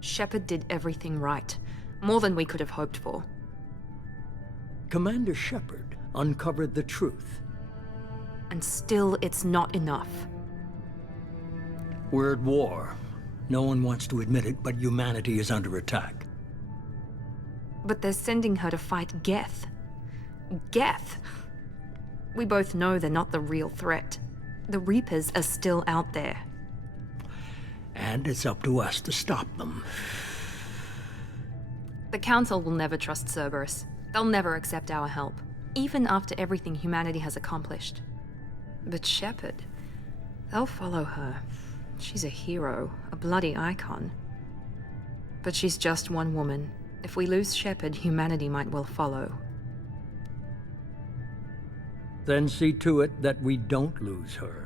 Shepard did everything right. More than we could have hoped for. Commander Shepard uncovered the truth. And still, it's not enough. We're at war. No one wants to admit it, but humanity is under attack. But they're sending her to fight Geth. Geth! We both know they're not the real threat. The Reapers are still out there. And it's up to us to stop them. The Council will never trust Cerberus. They'll never accept our help, even after everything humanity has accomplished. But Shepard, they'll follow her. She's a hero, a bloody icon. But she's just one woman. If we lose Shepard, humanity might well follow. Then see to it that we don't lose her.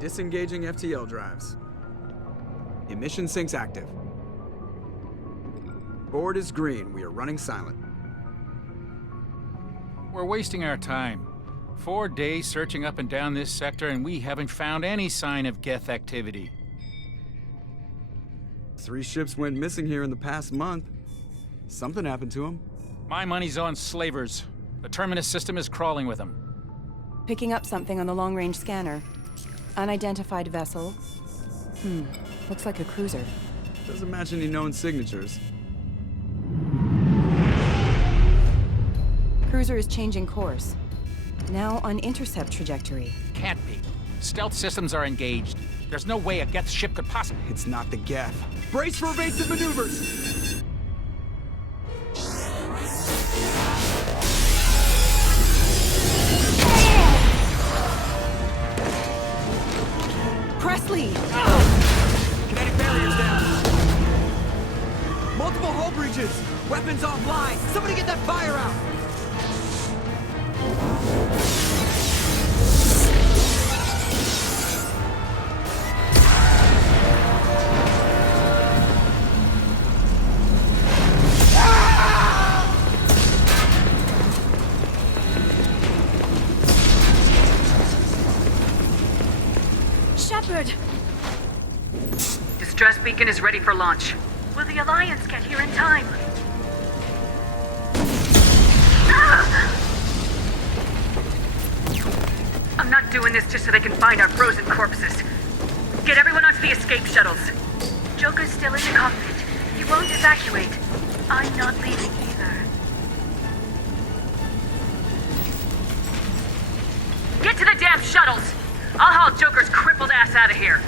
Disengaging FTL drives. Emission sinks active. Board is green. We are running silent. We're wasting our time. 4 days searching up and down this sector, and we haven't found any sign of Geth activity. 3 ships went missing here in the past month. Something happened to them. My money's on slavers. The Terminus system is crawling with them. Picking up something on the long-range scanner. Unidentified vessel. Looks like a cruiser. Doesn't match any known signatures. Cruiser is changing course. Now on intercept trajectory. Can't be. Stealth systems are engaged. There's no way a Geth ship could possibly... It's not the Geth. Brace for evasive maneuvers! Presley! Kinetic barriers down. Multiple hull breaches. Weapons offline. Somebody get that fire out. Shepard! Distress beacon is ready for launch. Will the Alliance get here in time? I'm not doing this just so they can find our frozen corpses. Get everyone onto the escape shuttles. Joker's still in the cockpit. He won't evacuate. I'm not leaving either. Get to the damn shuttles! I'll haul Joker's crippled ass out of here.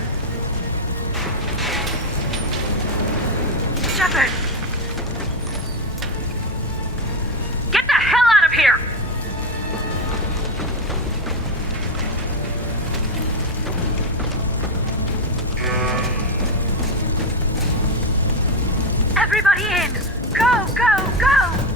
Shepard! Get the hell out of here! Everybody in! Go, go, go!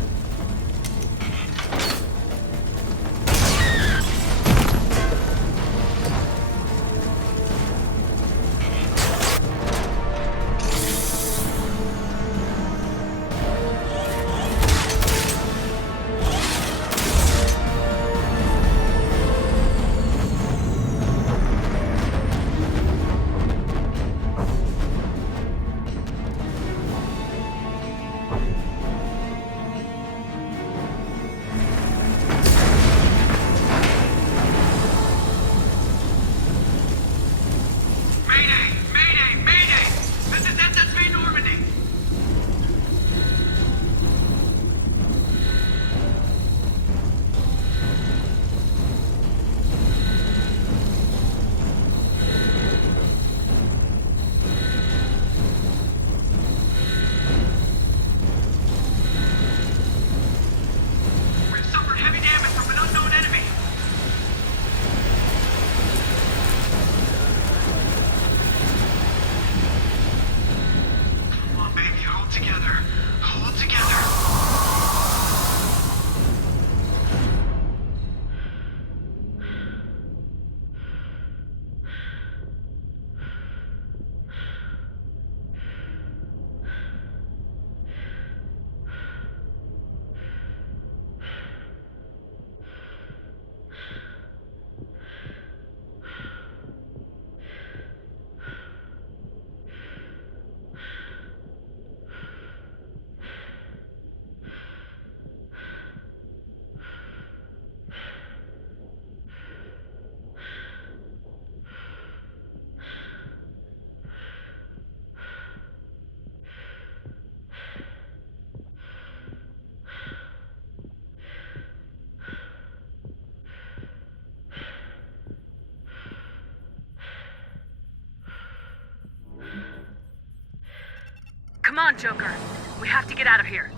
on, Joker. We have to get out of here.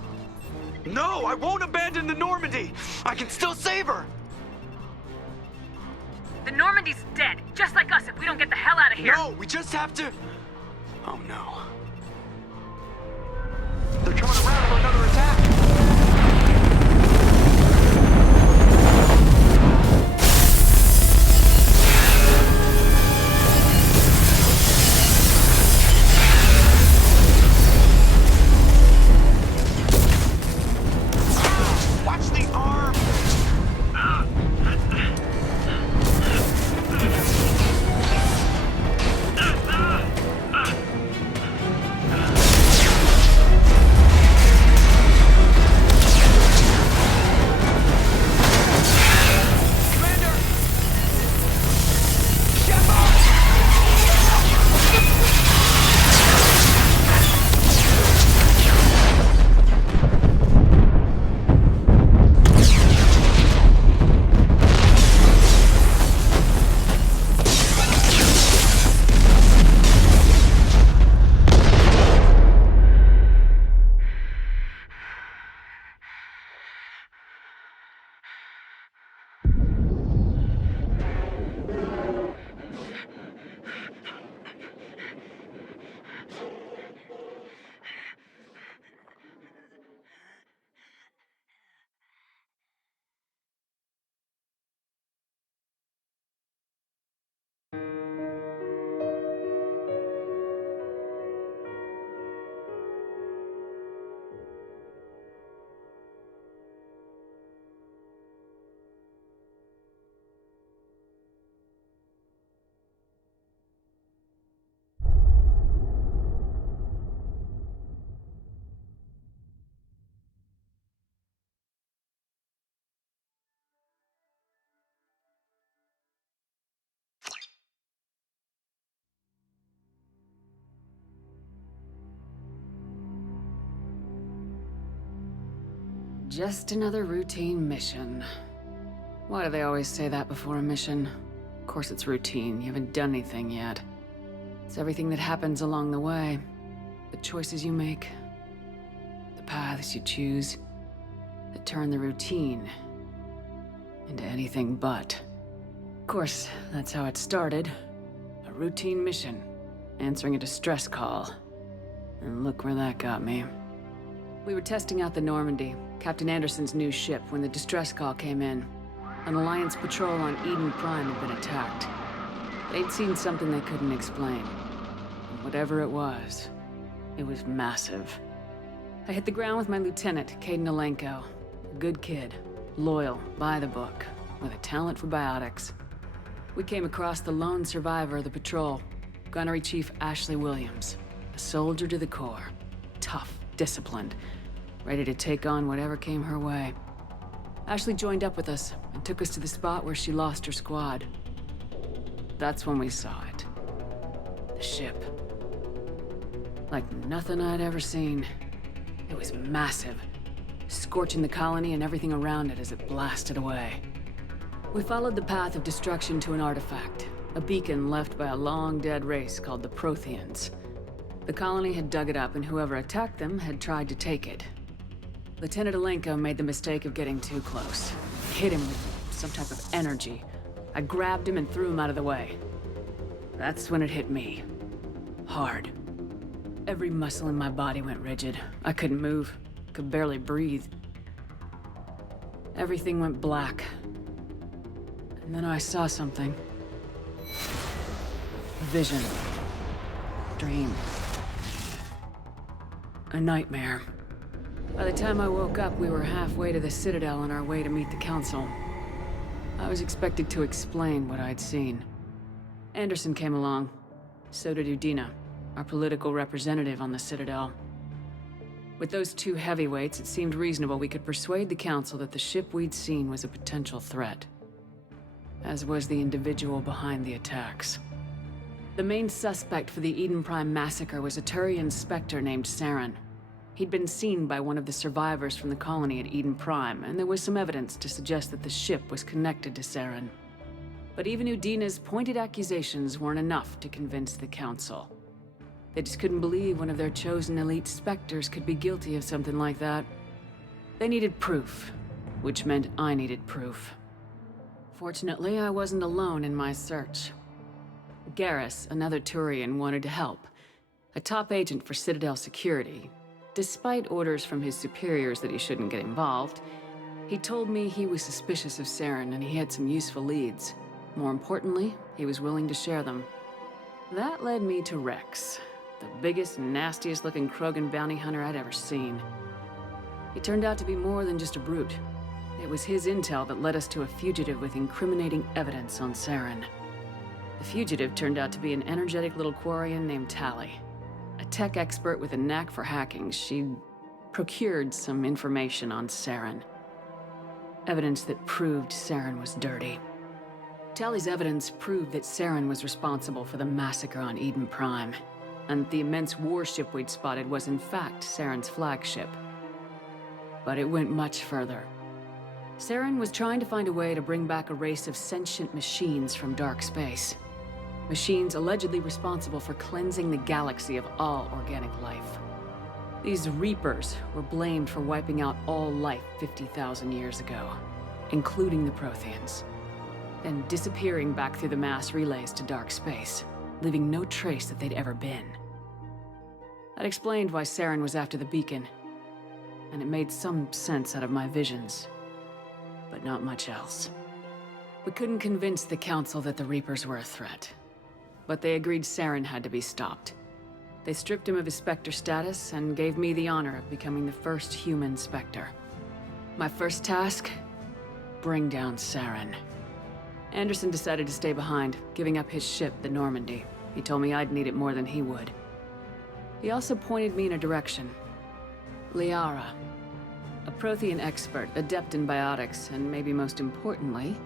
No, I won't abandon the Normandy! I can still save her! The Normandy's dead, just like us if we don't get the hell out of here. No, we just have to... Oh no. They're coming around for another attack! Watch the arm! Just another routine mission. Why do they always say that before a mission? Of course it's routine, you haven't done anything yet. It's everything that happens along the way. The choices you make, the paths you choose, that turn the routine into anything but. Of course, that's how it started. A routine mission, answering a distress call. And look where that got me. We were testing out the Normandy, Captain Anderson's new ship, when the distress call came in. An Alliance patrol on Eden Prime had been attacked. They'd seen something they couldn't explain. And whatever it was massive. I hit the ground with my lieutenant, Kaidan Alenko. A good kid, loyal, by the book, with a talent for biotics. We came across the lone survivor of the patrol, Gunnery Chief Ashley Williams. A soldier to the core. Tough, disciplined, ready to take on whatever came her way. Ashley joined up with us and took us to the spot where she lost her squad. That's when we saw it. The ship. Like nothing I'd ever seen. It was massive, scorching the colony and everything around it as it blasted away. We followed the path of destruction to an artifact, a beacon left by a long-dead race called the Protheans. The colony had dug it up, and whoever attacked them had tried to take it. Lieutenant Alenko made the mistake of getting too close. Hit him with some type of energy. I grabbed him and threw him out of the way. That's when it hit me. Hard. Every muscle in my body went rigid. I couldn't move. Could barely breathe. Everything went black. And then I saw something. A vision. Dream. A nightmare. By the time I woke up, we were halfway to the Citadel on our way to meet the Council. I was expected to explain what I'd seen. Anderson came along. So did Udina, our political representative on the Citadel. With those two heavyweights, it seemed reasonable we could persuade the Council that the ship we'd seen was a potential threat. As was the individual behind the attacks. The main suspect for the Eden Prime massacre was a Turian Spectre named Saren. He'd been seen by one of the survivors from the colony at Eden Prime, and there was some evidence to suggest that the ship was connected to Saren. But even Udina's pointed accusations weren't enough to convince the Council. They just couldn't believe one of their chosen elite Spectres could be guilty of something like that. They needed proof, which meant I needed proof. Fortunately, I wasn't alone in my search. Garrus, another Turian, wanted to help. A top agent for Citadel Security. Despite orders from his superiors that he shouldn't get involved, he told me he was suspicious of Saren and he had some useful leads. More importantly, he was willing to share them. That led me to Rex, the biggest, nastiest looking Krogan bounty hunter I'd ever seen. He turned out to be more than just a brute. It was his intel that led us to a fugitive with incriminating evidence on Saren. The fugitive turned out to be an energetic little Quarian named Tali. A tech expert with a knack for hacking, she'd procured some information on Saren. Evidence that proved Saren was dirty. Tali's evidence proved that Saren was responsible for the massacre on Eden Prime, and the immense warship we'd spotted was in fact Saren's flagship. But it went much further. Saren was trying to find a way to bring back a race of sentient machines from dark space. Machines allegedly responsible for cleansing the galaxy of all organic life. These Reapers were blamed for wiping out all life 50,000 years ago, including the Protheans, then disappearing back through the mass relays to dark space, leaving no trace that they'd ever been. That explained why Saren was after the beacon, and it made some sense out of my visions, but not much else. We couldn't convince the Council that the Reapers were a threat, but they agreed Saren had to be stopped. They stripped him of his Spectre status and gave me the honor of becoming the first human Spectre. My first task? Bring down Saren. Anderson decided to stay behind, giving up his ship, the Normandy. He told me I'd need it more than he would. He also pointed me in a direction. Liara. A Prothean expert, adept in biotics, and maybe most importantly,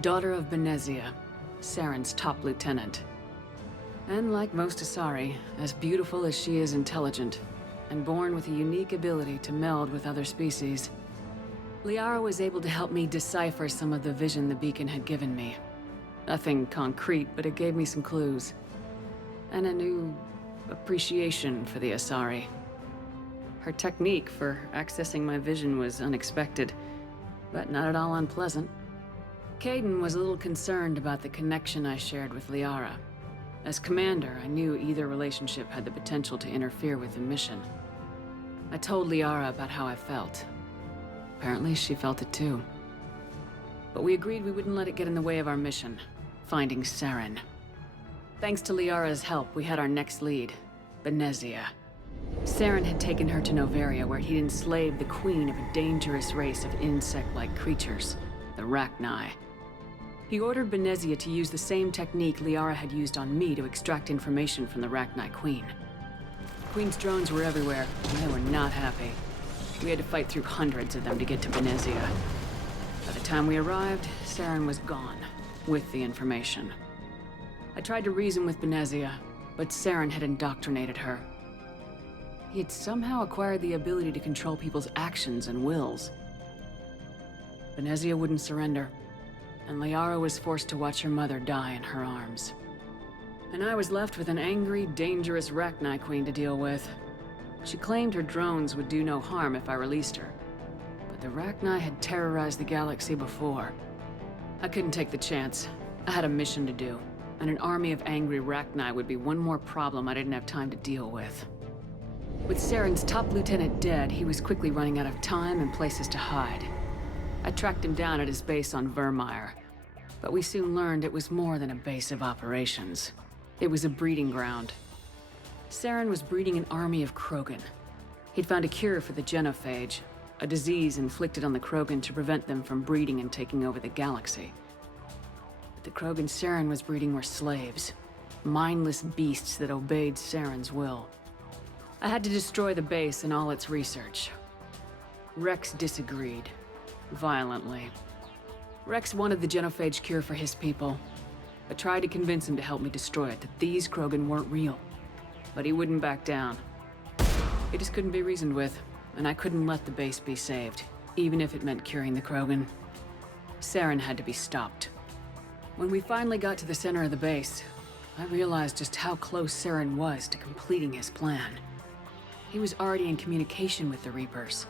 daughter of Benezia, Saren's top lieutenant. And like most Asari, as beautiful as she is intelligent, and born with a unique ability to meld with other species. Liara was able to help me decipher some of the vision the beacon had given me. Nothing concrete, but it gave me some clues. And a new appreciation for the Asari. Her technique for accessing my vision was unexpected, but not at all unpleasant. Kaidan was a little concerned about the connection I shared with Liara. As commander, I knew either relationship had the potential to interfere with the mission. I told Liara about how I felt. Apparently, she felt it too. But we agreed we wouldn't let it get in the way of our mission, finding Saren. Thanks to Liara's help, we had our next lead, Benezia. Saren had taken her to Noveria, where he'd enslaved the queen of a dangerous race of insect-like creatures, the Rachni. He ordered Benezia to use the same technique Liara had used on me to extract information from the Rachni Queen. The Queen's drones were everywhere, and they were not happy. We had to fight through hundreds of them to get to Benezia. By the time we arrived, Saren was gone, with the information. I tried to reason with Benezia, but Saren had indoctrinated her. He had somehow acquired the ability to control people's actions and wills. Benezia wouldn't surrender, and Liara was forced to watch her mother die in her arms. And I was left with an angry, dangerous Rachni Queen to deal with. She claimed her drones would do no harm if I released her, but the Rachni had terrorized the galaxy before. I couldn't take the chance. I had a mission to do, and an army of angry Rachni would be one more problem I didn't have time to deal with. With Saren's top lieutenant dead, he was quickly running out of time and places to hide. I tracked him down at his base on Vermeer, but we soon learned it was more than a base of operations. It was a breeding ground. Saren was breeding an army of Krogan. He'd found a cure for the genophage, a disease inflicted on the Krogan to prevent them from breeding and taking over the galaxy. But the Krogan Saren was breeding were slaves, mindless beasts that obeyed Saren's will. I had to destroy the base and all its research. Rex disagreed. Violently. Rex wanted the genophage cure for his people. I tried to convince him to help me destroy it, that these Krogan weren't real. But he wouldn't back down. He just couldn't be reasoned with, and I couldn't let the base be saved, even if it meant curing the Krogan. Saren had to be stopped. When we finally got to the center of the base, I realized just how close Saren was to completing his plan. He was already in communication with the Reapers.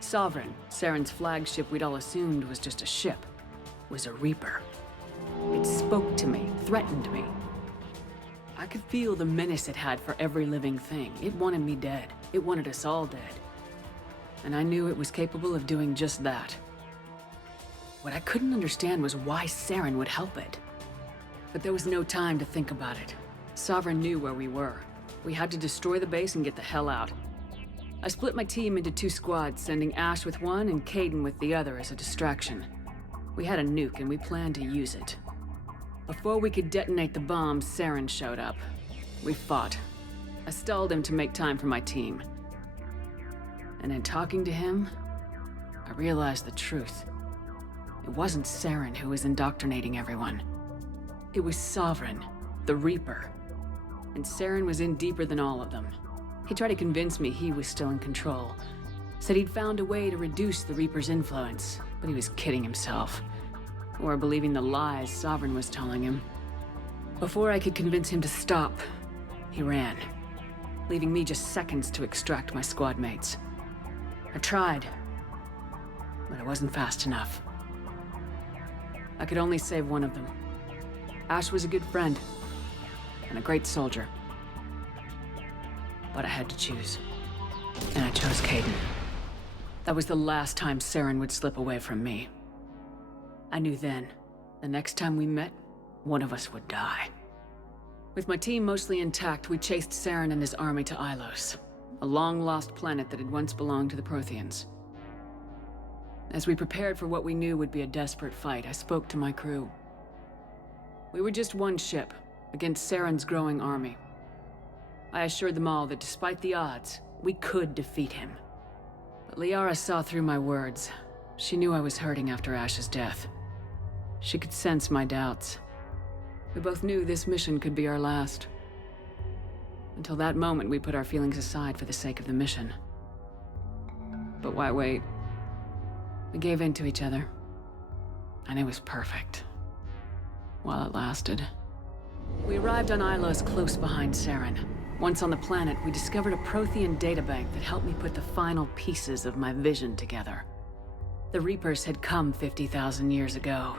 Sovereign, Saren's flagship we'd all assumed was just a ship, was a Reaper. It spoke to me, threatened me. I could feel the menace it had for every living thing. It wanted me dead. It wanted us all dead. And I knew it was capable of doing just that. What I couldn't understand was why Saren would help it. But there was no time to think about it. Sovereign knew where we were. We had to destroy the base and get the hell out. I split my team into 2 squads, sending Ash with one and Kaidan with the other as a distraction. We had a nuke and we planned to use it. Before we could detonate the bomb, Saren showed up. We fought. I stalled him to make time for my team. And in talking to him, I realized the truth. It wasn't Saren who was indoctrinating everyone. It was Sovereign, the Reaper. And Saren was in deeper than all of them. He tried to convince me he was still in control. Said he'd found a way to reduce the Reaper's influence, but he was kidding himself. Or believing the lies Sovereign was telling him. Before I could convince him to stop, he ran, leaving me just seconds to extract my squad mates. I tried, but I wasn't fast enough. I could only save one of them. Ash was a good friend, and a great soldier. But I had to choose, and I chose Kaidan. That was the last time Saren would slip away from me. I knew then, the next time we met, one of us would die. With my team mostly intact, we chased Saren and his army to Ilos, a long-lost planet that had once belonged to the Protheans. As we prepared for what we knew would be a desperate fight, I spoke to my crew. We were just one ship, against Saren's growing army. I assured them all that despite the odds, we could defeat him. But Liara saw through my words. She knew I was hurting after Ash's death. She could sense my doubts. We both knew this mission could be our last. Until that moment, we put our feelings aside for the sake of the mission. But why wait? We gave in to each other. And it was perfect. While it lasted. We arrived on Ilos close behind Saren. Once on the planet, we discovered a Prothean databank that helped me put the final pieces of my vision together. The Reapers had come 50,000 years ago,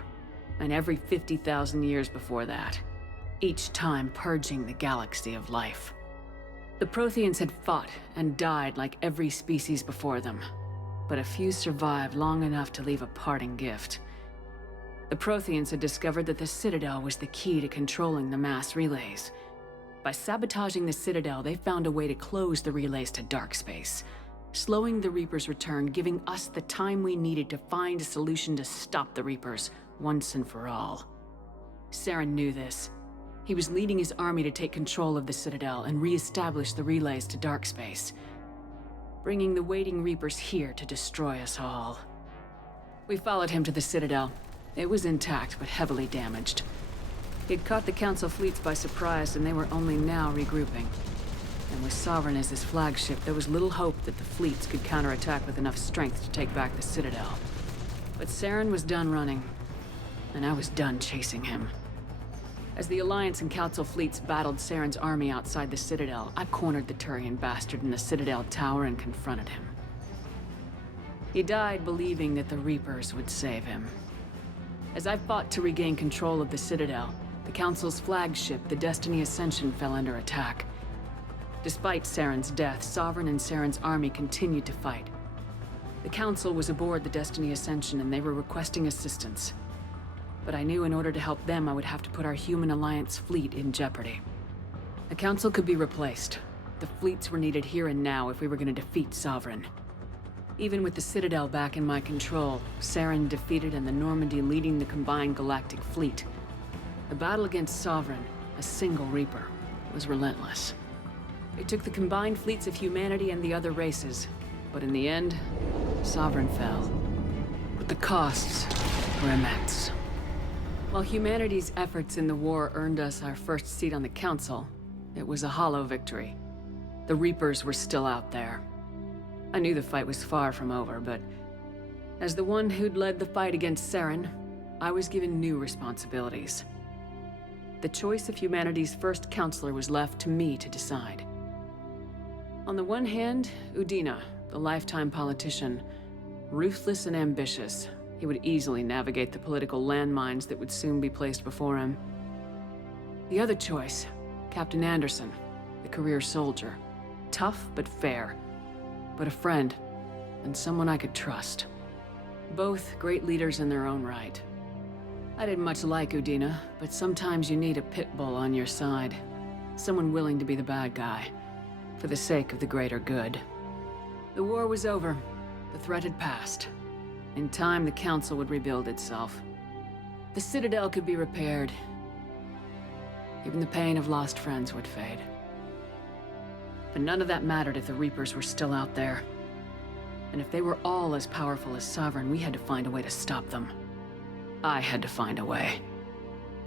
and every 50,000 years before that, each time purging the galaxy of life. The Protheans had fought and died like every species before them, but a few survived long enough to leave a parting gift. The Protheans had discovered that the Citadel was the key to controlling the mass relays. By sabotaging the Citadel, they found a way to close the relays to dark space, slowing the Reapers' return, giving us the time we needed to find a solution to stop the Reapers once and for all. Saren knew this. He was leading his army to take control of the Citadel and re-establish the relays to dark space, bringing the waiting Reapers here to destroy us all. We followed him to the Citadel. It was intact, but heavily damaged. He'd caught the Council fleets by surprise, and they were only now regrouping. And with Sovereign as his flagship, there was little hope that the fleets could counterattack with enough strength to take back the Citadel. But Saren was done running, and I was done chasing him. As the Alliance and Council fleets battled Saren's army outside the Citadel, I cornered the Turian bastard in the Citadel tower and confronted him. He died believing that the Reapers would save him. As I fought to regain control of the Citadel, the Council's flagship, the Destiny Ascension, fell under attack. Despite Saren's death, Sovereign and Saren's army continued to fight. The Council was aboard the Destiny Ascension and they were requesting assistance. But I knew in order to help them, I would have to put our Human Alliance fleet in jeopardy. The Council could be replaced. The fleets were needed here and now if we were going to defeat Sovereign. Even with the Citadel back in my control, Saren defeated and the Normandy leading the combined galactic fleet. The battle against Sovereign, a single Reaper, was relentless. It took the combined fleets of humanity and the other races, but in the end, Sovereign fell. But the costs were immense. While humanity's efforts in the war earned us our first seat on the Council, it was a hollow victory. The Reapers were still out there. I knew the fight was far from over, but as the one who'd led the fight against Saren, I was given new responsibilities. the choice of humanity's first counselor was left to me to decide. On the one hand, Udina, the lifetime politician. Ruthless and ambitious, he would easily navigate the political landmines that would soon be placed before him. The other choice, Captain Anderson, the career soldier. Tough but fair, but a friend, and someone I could trust. Both great leaders in their own right. I didn't much like Udina, but sometimes you need a pit bull on your side. Someone willing to be the bad guy, for the sake of the greater good. The war was over. The threat had passed. In time, the Council would rebuild itself. The Citadel could be repaired. Even the pain of lost friends would fade. But none of that mattered if the Reapers were still out there. And if they were all as powerful as Sovereign, we had to find a way to stop them. I had to find a way.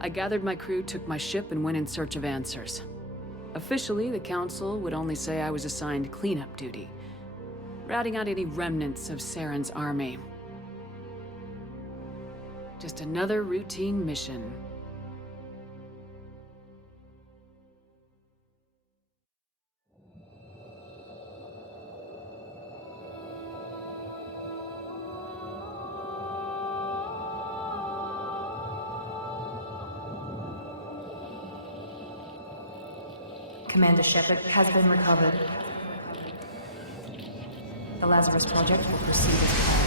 I gathered my crew, took my ship, and went in search of answers. Officially, the Council would only say I was assigned cleanup duty, routing out any remnants of Saren's army. Just another routine mission. Commander Shepard has been recovered. The Lazarus Project will proceed as planned.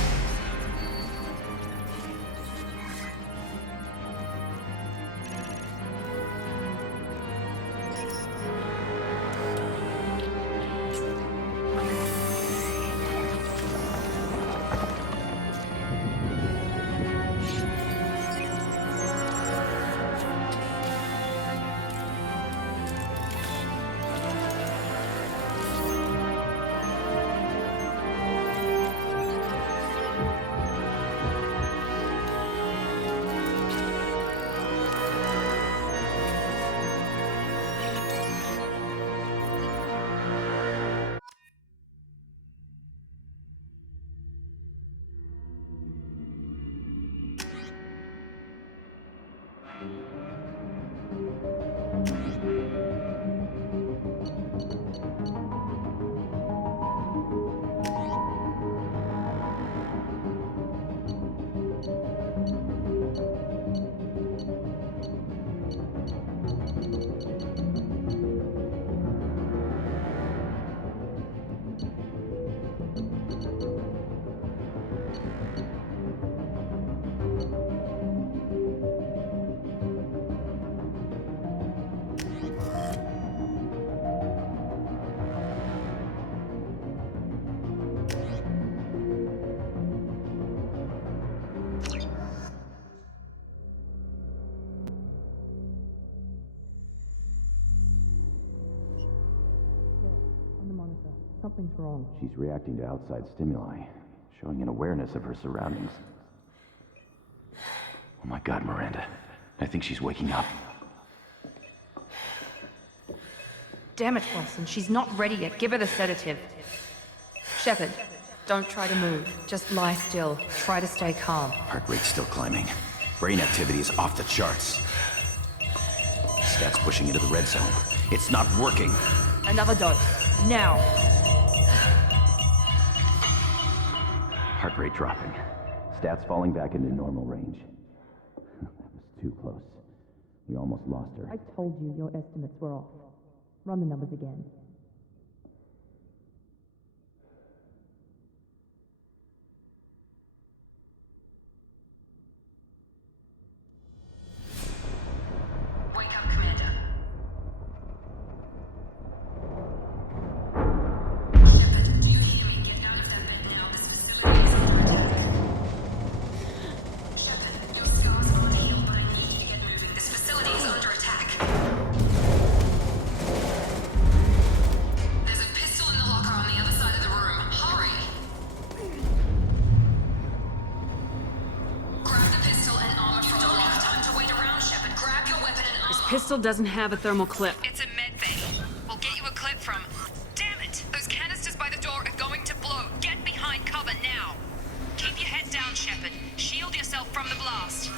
Something's wrong. She's reacting to outside stimuli, showing an awareness of her surroundings. Oh my God, Miranda. I think she's waking up. Damn it, Wilson. She's not ready yet. Give her the sedative. Shepard, don't try to move. Just lie still. Try to stay calm. Heart rate's still climbing. Brain activity is off the charts. Stats pushing into the red zone. It's not working. Another dose. Now. Heart rate dropping. Stats falling back into normal range. That was too close. We almost lost her. I told you your estimates were off. Run the numbers again. Wake up, Commander. Shepard, do you hear me? Get out of that bed now. This facility is under attack. Shepard, your scars aren't healed, but I need you to get moving. This facility is under attack. There's a pistol in the locker on the other side of the room. Hurry! Grab the pistol and armor from the locker. You don't have time to wait around, Shepard. Grab your weapon and armor. This pistol doesn't have a thermal clip. It's a med bay. We'll get you a clip from... Damn it! Those canisters by the door are going to blow. Get behind cover now. Keep your head down, Shepard. Shield yourself from the blast.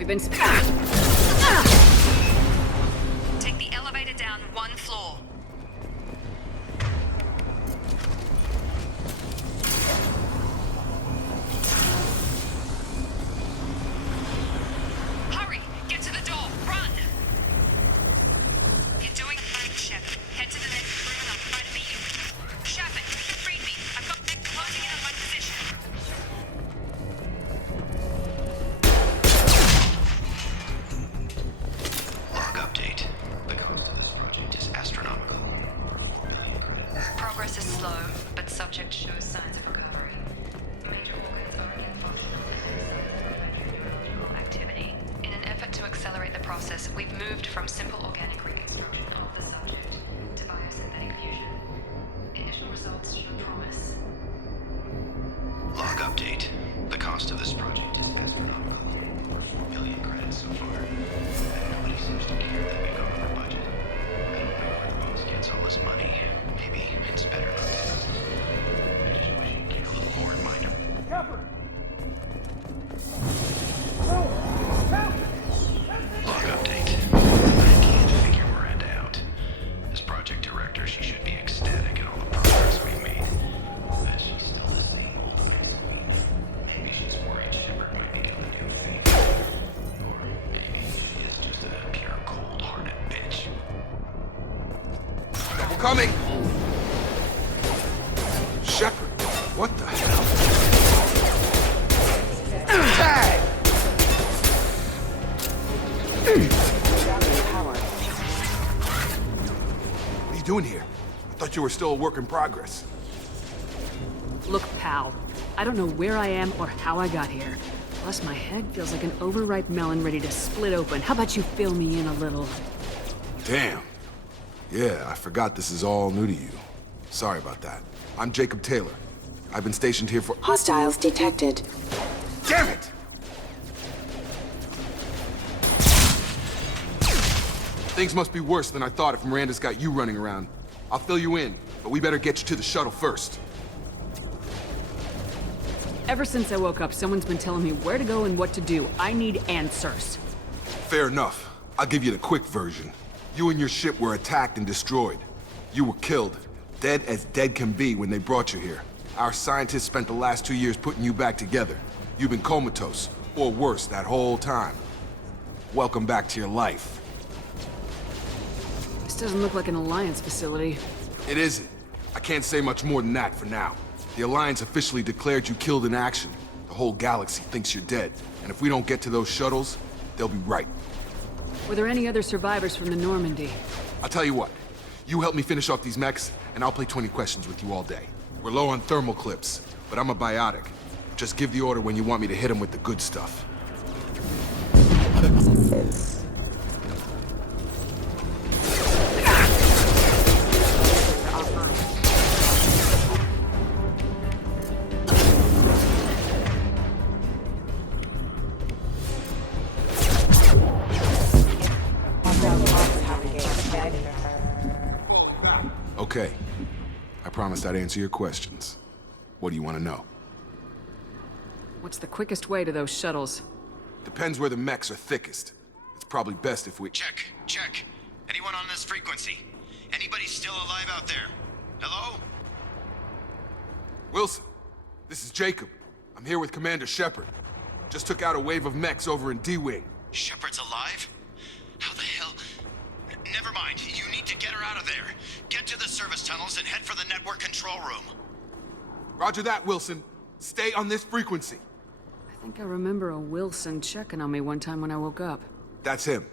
We've been Take the elevator down 1 floor. Hurry! Get to the door! Run! You're doing fine, Shep. Head to the next room and I'll try to meet you. Shepard, read me. I've got Nick closing in on my position. Log update. The cost of this project is astronomical. Progress is slow, but subject shows signs of recovery. Major organs are in functional activity. In an effort to accelerate the process, we've moved from simple organic reconstruction of the subject to biosynthetic fusion. Initial results show promise. Log update. The cost of this project is astronomical. 4 million credits so far. And nobody seems to care that we go over budget. I don't know where the boss gets all this money. Maybe it's better not to. I just wish he'd get a little more in mind. Log update. I can't figure Miranda out. As project director, she should be ecstatic at all the progress we've made. But she's still the same old person. Maybe she's worried Shepard might be getting a new face. Or maybe she is just a pure cold-hearted bitch. Double coming! Shepard, what the hell? Tag! What are you doing here? I thought you were still a work in progress. Look, pal. I don't know where I am or how I got here. Plus, my head feels like an overripe melon ready to split open. How about you fill me in a little? Damn. Yeah, I forgot this is all new to you. Sorry about that. I'm Jacob Taylor. I've been stationed here for— Hostiles detected. Damn it! Things must be worse than I thought if Miranda's got you running around. I'll fill you in, but we better get you to the shuttle first. Ever since I woke up, someone's been telling me where to go and what to do. I need answers. Fair enough. I'll give you the quick version. You and your ship were attacked and destroyed. You were killed. Dead as dead can be when they brought you here. Our scientists spent the last 2 years putting you back together. You've been comatose, or worse, that whole time. Welcome back to your life. This doesn't look like an Alliance facility. It isn't. I can't say much more than that for now. The Alliance officially declared you killed in action. The whole galaxy thinks you're dead. And if we don't get to those shuttles, they'll be right. Were there any other survivors from the Normandy? I'll tell you what. You help me finish off these mechs, and I'll play 20 questions with you all day. We're low on thermal clips, but I'm a biotic. Just give the order when you want me to hit them with the good stuff. Okay. I promised I'd answer your questions. What do you want to know? What's the quickest way to those shuttles? Depends where the mechs are thickest. It's probably best if we— Check. Anyone on this frequency? Anybody still alive out there? Hello? Wilson, this is Jacob. I'm here with Commander Shepard. Just took out a wave of mechs over in D-Wing. Shepard's alive? How the hell? Never mind. You need to get her out of there. Get to the service tunnels and head for the network control room. Roger that, Wilson. Stay on this frequency. I think I remember a Wilson checking on me one time when I woke up. That's him.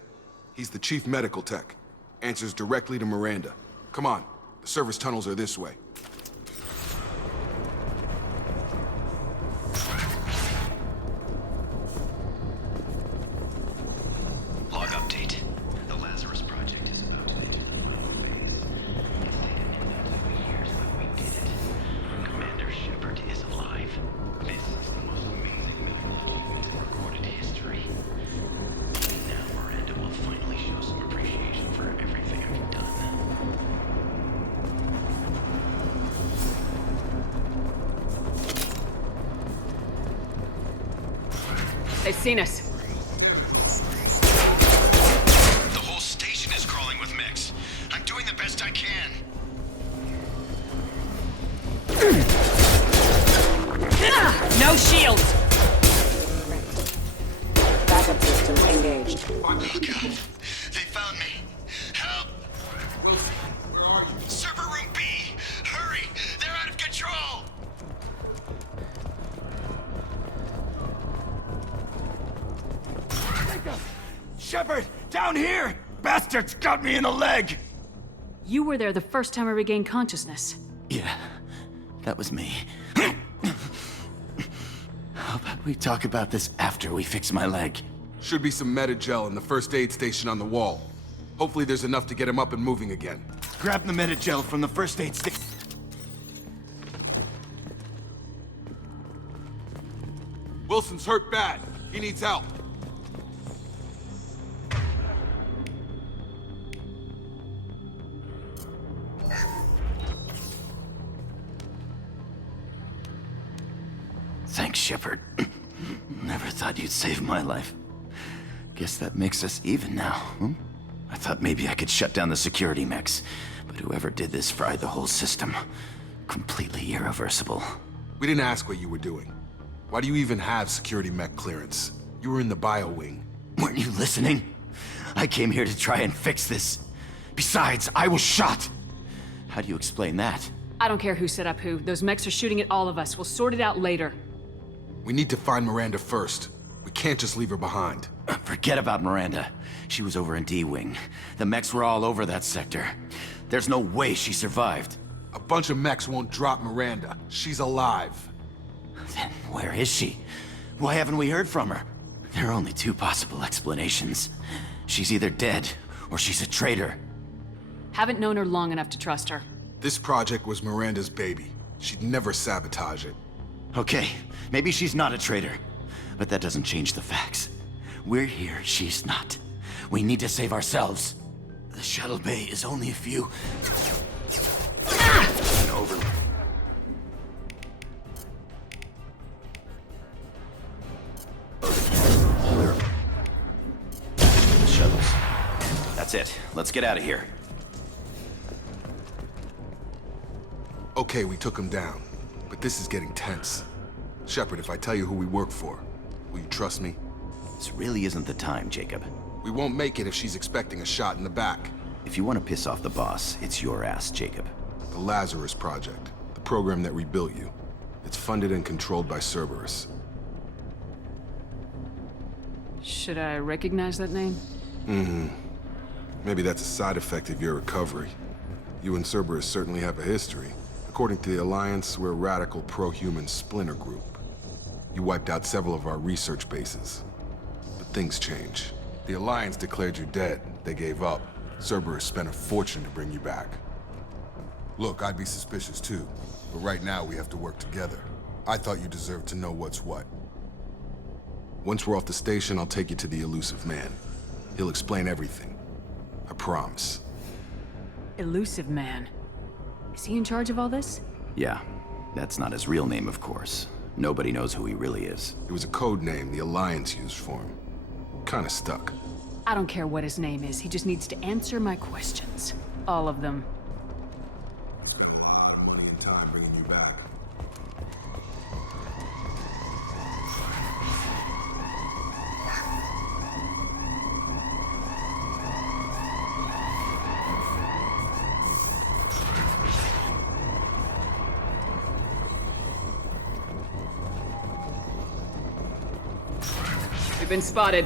He's the chief medical tech. Answers directly to Miranda. Come on. The service tunnels are this way. Log update. The Lazarus Project is in those stages of final phase. It's taken millions of years, but we did it. Commander Shepard is alive. This is the most amazing moment in recorded history. Now Miranda will finally show some appreciation for everything I've done. They've seen us. best I can. No shields! Backup systems engaged. Oh god. They found me. Help! Server room B! Hurry! They're out of control! Shepard! Down here! Bastards got me in the leg! You were there the first time I regained consciousness. Yeah, that was me. How about we talk about this after we fix my leg? Should be some Metagel in the first aid station on the wall. Hopefully there's enough to get him up and moving again. Grab the Metagel from the first aid station. Wilson's hurt bad. He needs help. Thanks, Shepard. Never thought you'd save my life. Guess that makes us even now, hmm? I thought maybe I could shut down the security mechs, but whoever did this fried the whole system. Completely irreversible. We didn't ask what you were doing. Why do you even have security mech clearance? You were in the bio wing. Weren't you listening? I came here to try and fix this. Besides, I was shot. How do you explain that? I don't care who set up who. Those mechs are shooting at all of us. We'll sort it out later. We need to find Miranda first. We can't just leave her behind. Forget about Miranda. She was over in D-Wing. The mechs were all over that sector. There's no way she survived. A bunch of mechs won't drop Miranda. She's alive. Then where is she? Why haven't we heard from her? There are only two possible explanations. She's either dead, or she's a traitor. Haven't known her long enough to trust her. This project was Miranda's baby. She'd never sabotage it. Okay, maybe she's not a traitor. But that doesn't change the facts. We're here, she's not. We need to save ourselves. The shuttle bay is only a few... over. Shuttles. That's it. Let's get out of here. Okay, we took him down. But this is getting tense. Shepard, if I tell you who we work for, will you trust me? This really isn't the time, Jacob. We won't make it if she's expecting a shot in the back. If you want to piss off the boss, it's your ass, Jacob. The Lazarus Project, the program that rebuilt you. It's funded and controlled by Cerberus. Should I recognize that name? Maybe that's a side effect of your recovery. You and Cerberus certainly have a history. According to the Alliance, we're a radical pro-human splinter group. You wiped out several of our research bases. But things change. The Alliance declared you dead. They gave up. Cerberus spent a fortune to bring you back. Look, I'd be suspicious too. But right now, we have to work together. I thought you deserved to know what's what. Once we're off the station, I'll take you to the Elusive Man. He'll explain everything. I promise. Elusive Man. Is he in charge of all this? Yeah, that's not his real name, of course. Nobody knows who he really is. It was a code name the Alliance used for him. Kinda stuck. I don't care what his name is. He just needs to answer my questions. All of them. Spent a lot of money and time bringing you back. We've been spotted.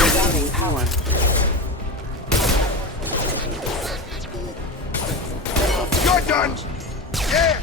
Regaining power. You're done! Yeah!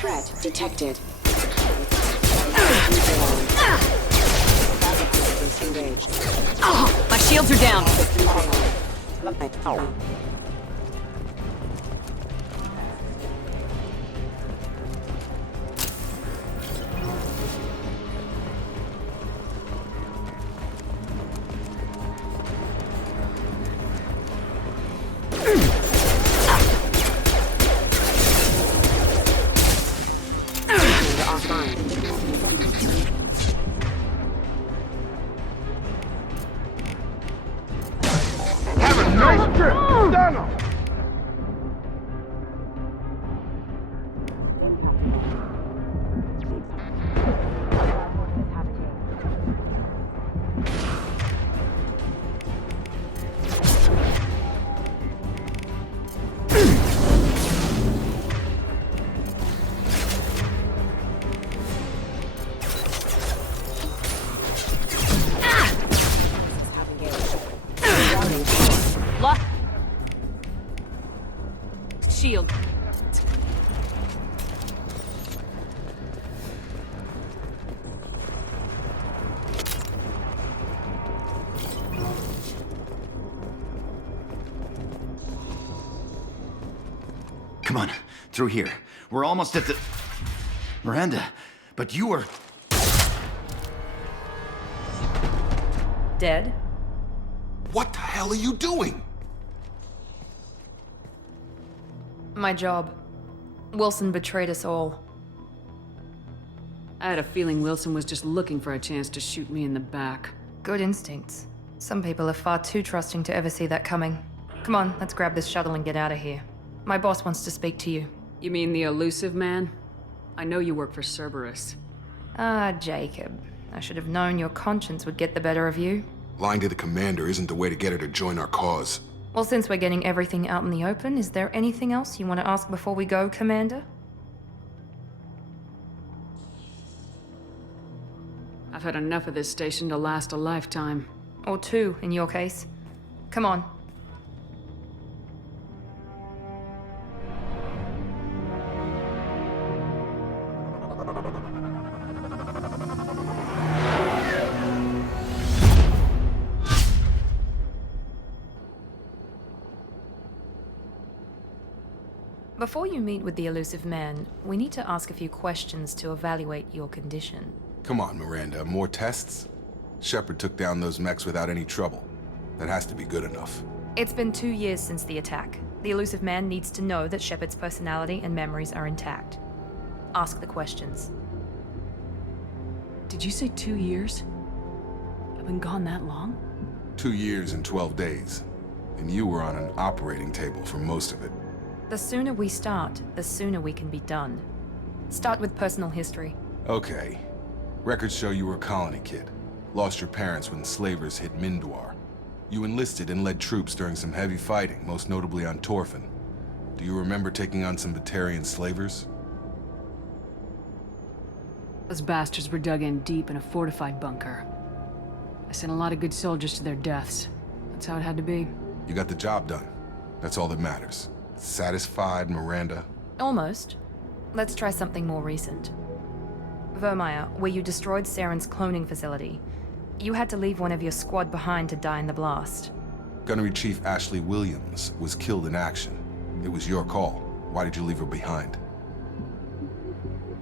Threat detected. Backup systems engaged. Oh, my shields are down. Shield. Come on, through here. We're almost at the... Miranda, but you were... Dead? What the hell are you doing? My job. Wilson betrayed us all. I had a feeling Wilson was just looking for a chance to shoot me in the back. Good instincts. Some people are far too trusting to ever see that coming. Come on, let's grab this shuttle and get out of here. My boss wants to speak to you. You mean the elusive man? I know you work for Cerberus. Ah, Jacob. I should have known your conscience would get the better of you. Lying to the commander isn't the way to get her to join our cause. Well, since we're getting everything out in the open, is there anything else you want to ask before we go, Commander? I've had enough of this station to last a lifetime. Or two, in your case. Come on. Before you meet with the elusive man, we need to ask a few questions to evaluate your condition. Come on, Miranda, more tests? Shepard took down those mechs without any trouble. That has to be good enough. It's been 2 years since the attack. The elusive man needs to know that Shepard's personality and memories are intact. Ask the questions. Did you say 2 years? I've been gone that long? 2 years and 12 days. And you were on an operating table for most of it. The sooner we start, the sooner we can be done. Start with personal history. Okay. Records show you were a colony kid. Lost your parents when slavers hit Mindwar. You enlisted and led troops during some heavy fighting, most notably on Torfin. Do you remember taking on some Batarian slavers? Those bastards were dug in deep in a fortified bunker. I sent a lot of good soldiers to their deaths. That's how it had to be. You got the job done. That's all that matters. Satisfied, Miranda? Almost. Let's try something more recent. Vermeer, where you destroyed Saren's cloning facility. You had to leave one of your squad behind to die in the blast. Gunnery Chief Ashley Williams was killed in action. It was your call. Why did you leave her behind?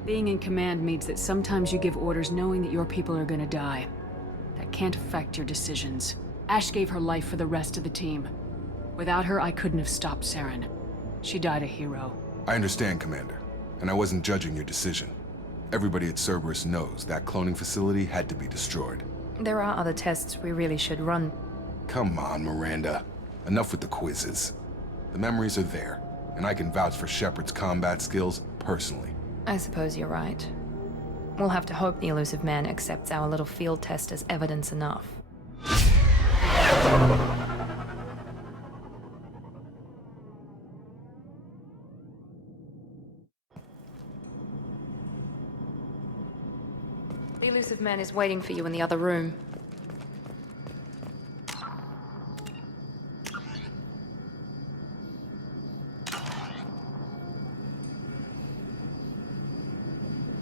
Being in command means that sometimes you give orders knowing that your people are gonna die. That can't affect your decisions. Ash gave her life for the rest of the team. Without her, I couldn't have stopped Saren. She died a hero. I understand, Commander. And I wasn't judging your decision. Everybody at Cerberus knows that cloning facility had to be destroyed. There are other tests we really should run. Come on, Miranda. Enough with the quizzes. The memories are there, and I can vouch for Shepard's combat skills personally. I suppose you're right. We'll have to hope the elusive man accepts our little field test as evidence enough. The elusive man is waiting for you in the other room.